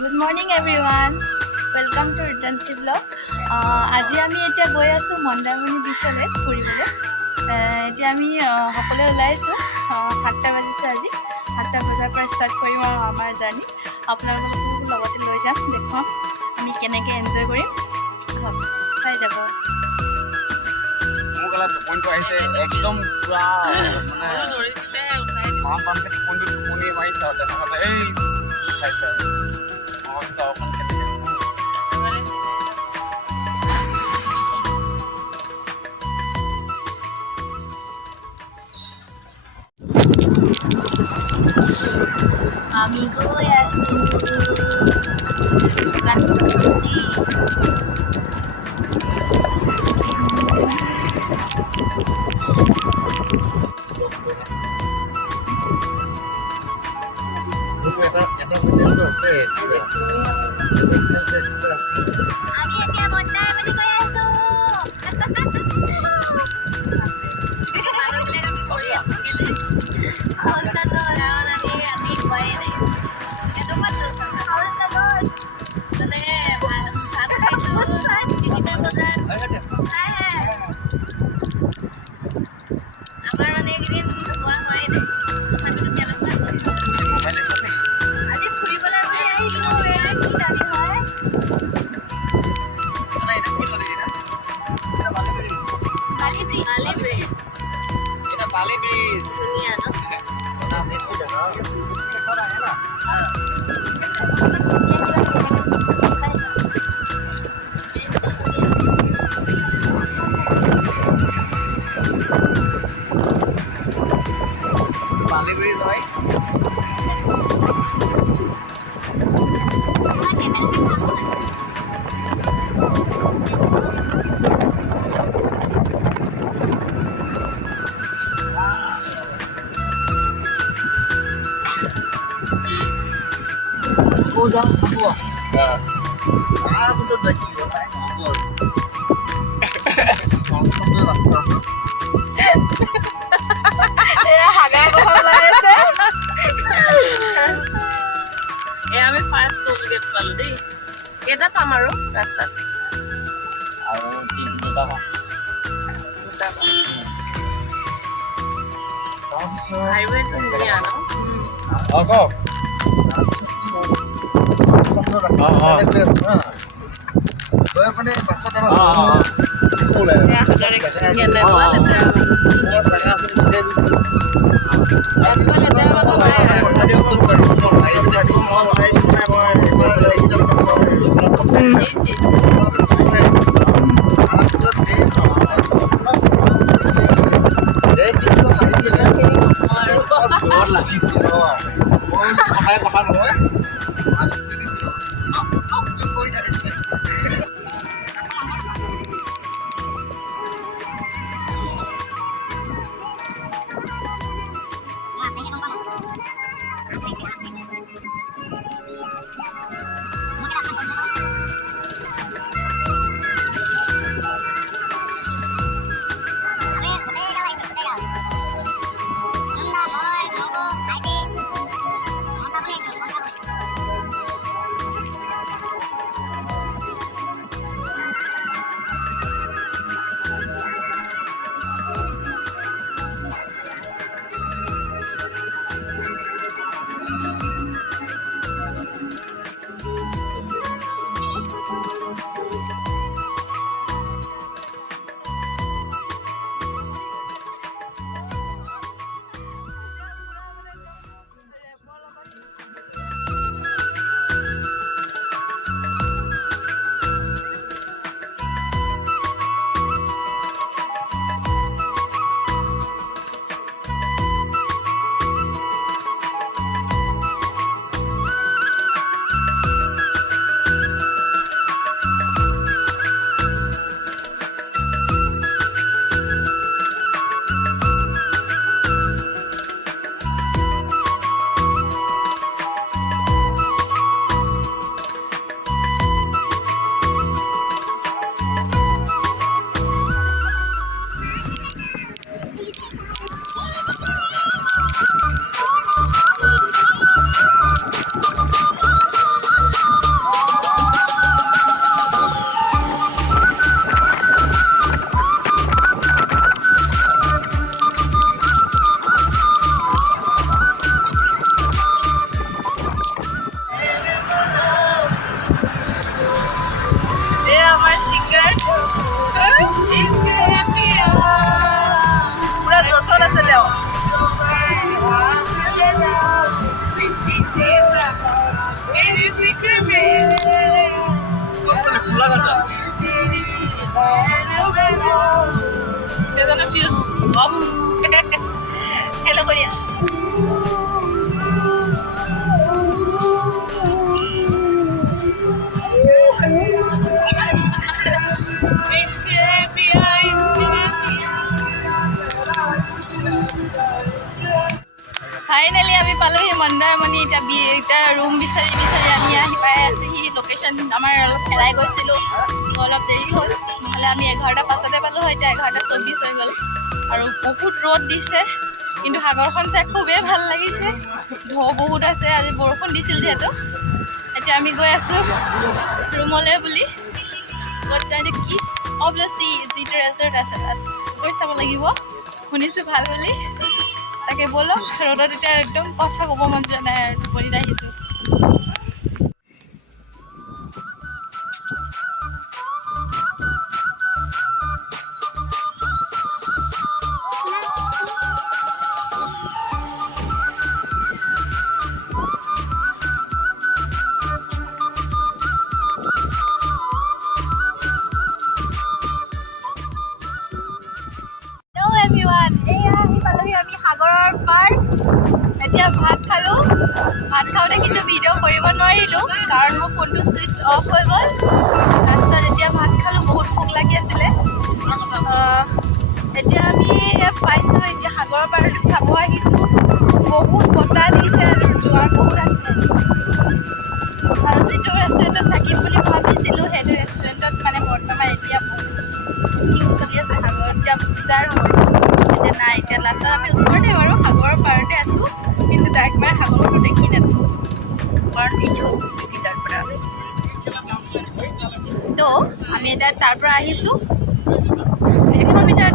Good morning everyone. Welcome to Regency Vlog. আজি আমি এতিয়া গৈ আছো মন্দাৰমণি বিচলে ফুৰিবলৈ। এতিয়া আমি সকলোৱে ওলাইছো 7টা বাজিছে আজি 7টা বজাৰ পৰা ষ্টাৰ্ট কৰিম আৰু আমাৰ জাৰ্নি আপোনালোকক লগতে লৈ যাম দেখুৱাম আমি কেনেকৈ এনজয় কৰিম চাই যাব। মোক অলপ পইণ্টটো আহিছে একদম পুৰা মানে ধৰিছিলে পাম পামকে পইণ্টটো টোপনি মাৰিছে আৰু তেনেকুৱাতে এই খাইছে মই চাওখন কেনেকৈ আমি গৈ আছো আমি এতিয়া মন্দাৰমণি গৈ আছো। Bali Bridge. Dunia no? Bali Bridge right? Udah, aku. Aku sudah kira. আমি ফাৰ্ষ্ট টোল গেট পালো দেই। কেইটা পাম আৰু ৰাস্তাত? আৰু 3 পাম। হাইৱেটো ধুনীয়া ন? অশোক অফ হেল্ল' কৰি দিয়া ফাইনেলি আমি পালোহি মন্দাৰমণি এতিয়া ৰুম বিচাৰি আমি আহি পাই আছোঁহি লোকেশ্যন আমাৰ অলপ হেৰাই গৈছিলোঁ অলপ দেৰি হ'ল নহ'লে আমি 11টা পাছতে পালোঁ হয় এতিয়া 11:24 হৈ গ'ল আৰু বহুত ৰ'দ দিছে কিন্তু সাগৰখন চাই খুবেই ভাল লাগিছে ঢৌ বহুত আছে আজি বৰষুণ দিছিল যিহেতু এতিয়া আমি গৈ আছোঁ ৰুমলৈ বুলি ক'ত যাই কিছ অফ দ্য চি যিটো ৰেজৰ্ট আছে তাত গৈ চাব লাগিব শুনিছোঁ ভাল বুলি তাকে ব'লক ৰ'দত এতিয়া একদম কথা ক'ব মন যোৱা নাই আৰু টোপনিত আহিছোঁ আমি সাগৰৰ পাৰ এতিয়া ভাত খালোঁ ভাত খাওঁতে কিন্তু ভিডিঅ' কৰিব নোৱাৰিলোঁ কাৰণ মোৰ ফোনটো ছুইচ অফ হৈ গ'ল তাৰপিছত এতিয়া ভাত খালোঁ বহুত ভোক লাগি আছিলে এতিয়া আমি পাইছোঁ এতিয়া সাগৰৰ পাৰটো চাব আহিছোঁ বহুত বতাহ দিছে আৰু জোৱাৰ বহুত আছে আৰু যিটো ৰেষ্টুৰেণ্টত থাকিম বুলি ভাবিছিলোঁ সেইটো ৰেষ্টুৰেণ্টত মানে বৰ্তমান এতিয়া বুকিং চলি আছে সাগৰ এতিয়া পূজাৰ হয় এতিয়া নাই এতিয়া লাষ্টত আমি ওচৰতে বাৰু সাগৰৰ পাৰতে আছোঁ কিন্তু ডাইৰেক্ট মানে সাগৰটো দেখি নাপাওঁ কাৰণ পিছৌ তাৰ পৰা তো আমি এতিয়া তাৰ পৰা আহিছোঁ 1 কিলোমিটাৰ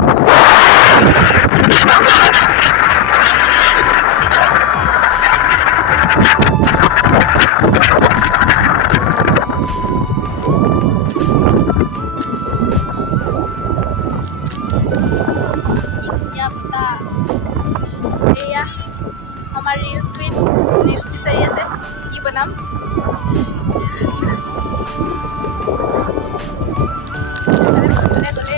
এয়া আমাৰ ৰিলছ কুইন ৰিলছ বিচাৰি আছে কি বনাম গ'লে